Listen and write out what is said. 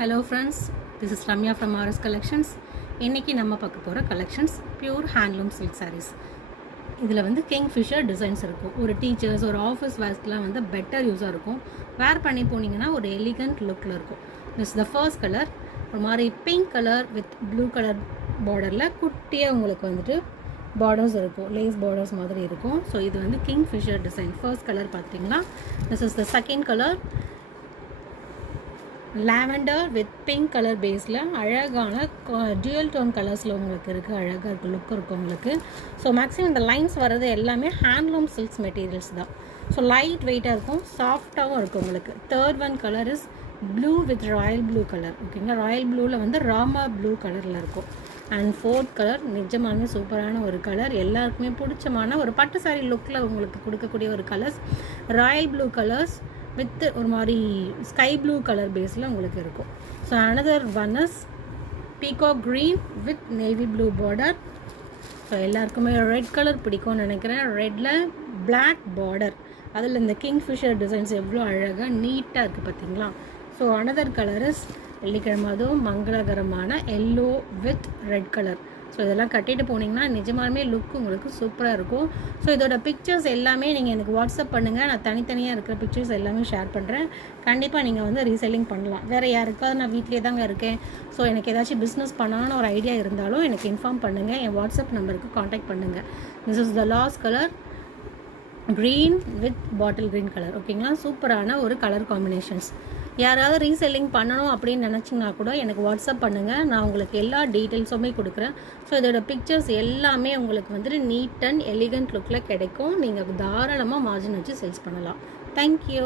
Hello friends, this is Ramya from RS Collections. இன்னைக்கு நம்ம பார்க்க போகிற collections pure handloom silk saris. இதில் வந்து கிங்ஃபிஷர் டிசைன்ஸ் இருக்கும். ஒரு டீச்சர்ஸ் ஒரு ஆஃபீஸ் வேர்ஸ்க்குலாம் வந்து பெட்டர் யூஸாக இருக்கும். வேர் பண்ணி போனீங்கன்னா ஒரு எலிகண்ட் லுக்கில் இருக்கும். திஸ் த ஃபர்ஸ்ட் கலர் ஒரு மாதிரி pink colour with blue colour பார்டரில் குட்டியாக உங்களுக்கு வந்துட்டு பார்டர்ஸ் இருக்கும், லேஸ் பார்டர்ஸ் மாதிரி இருக்கும். ஸோ இது வந்து கிங்ஃபிஷர் டிசைன். ஃபர்ஸ்ட் கலர் பார்த்தீங்கன்னா this is the second colour lavender with pink colour பேஸில் அழகான டியூயல் டோன் கலர்ஸில் உங்களுக்கு இருக்குது. அழகாக இருக்குது, லுக் இருக்கும் உங்களுக்கு. ஸோ மேக்ஸிமம் இந்த லைன்ஸ் வர்றது எல்லாமே ஹேண்ட்லூம் சில்க்ஸ் மெட்டீரியல்ஸ் தான். ஸோ லைட் வெயிட்டாக இருக்கும், சாஃப்டாகவும் இருக்கும் உங்களுக்கு. Third one colour is blue with Royal blue colour. ஓகேங்களா, ராயல் ப்ளூவில் வந்து ராமா ப்ளூ கலரில் இருக்கும். அண்ட் ஃபோர்த் கலர் நிஜமாலுமே சூப்பரான ஒரு கலர், எல்லாருக்குமே பிடிச்சமான ஒரு பட்டு சாரி லுக்கில் உங்களுக்கு கொடுக்கக்கூடிய ஒரு colours. Royal blue colours with ஒரு மாதிரி ஸ்கை ப்ளூ கலர் பேஸில் உங்களுக்கு இருக்கும். So another one is peacock green with navy blue border. So எல்லாருக்குமே ரெட் கலர் பிடிக்கும்னு நினைக்கிறேன். ரெட்டில் பிளாக் பார்டர், அதில் இந்த கிங்ஃபிஷர் டிசைன்ஸ் எவ்வளோ அழகாக நீட்டாக இருக்குது பார்த்தீங்களா. ஸோ அனதர் கலர் இஸ் வெள்ளிக்கிழமை அதுவும் மங்களகரமான yellow with red colour. So இதெல்லாம் கட்டிட்டு போனீங்கன்னா நிஜமாலுமே லுக் உங்களுக்கு சூப்பராக இருக்கும். ஸோ இதோட பிக்சர்ஸ் எல்லாமே நீங்கள் எனக்கு வாட்ஸ்அப் பண்ணுங்கள், நான் தனித்தனியாக இருக்கிற பிக்சர்ஸ் எல்லாமே ஷேர் பண்ணுறேன். கண்டிப்பாக நீங்கள் வந்து ரீசெல்லிங் பண்ணலாம். வேறு யாருக்காவது நான் வீட்டிலே தாங்க இருக்கேன், ஸோ எனக்கு ஏதாச்சும் பிஸ்னஸ் பண்ணான்னு ஒரு ஐடியா இருந்தாலும் எனக்கு இன்ஃபார்ம் பண்ணுங்கள், என் வாட்ஸ்அப் நம்பருக்கு காண்டாக்ட் பண்ணுங்கள். This is the last colour green with bottle green colour. ஓகேங்களா, சூப்பரான ஒரு கலர் காம்பினேஷன்ஸ். யாராவது ரீசெல்லிங் பண்ணணும் அப்படின்னு நினச்சிங்கன்னா கூட எனக்கு வாட்ஸ்அப் பண்ணுங்கள், நான் உங்களுக்கு எல்லா டீட்டெயில்ஸுமே கொடுக்குறேன். ஸோ இதோட பிக்சர்ஸ் எல்லாமே உங்களுக்கு வந்துட்டு நீட் அண்ட் எலிகண்ட் லுக்கில் கிடைக்கும். நீங்கள் தாராளமாக மார்ஜின் வச்சு சேல்ஸ் பண்ணலாம். தேங்க்யூ.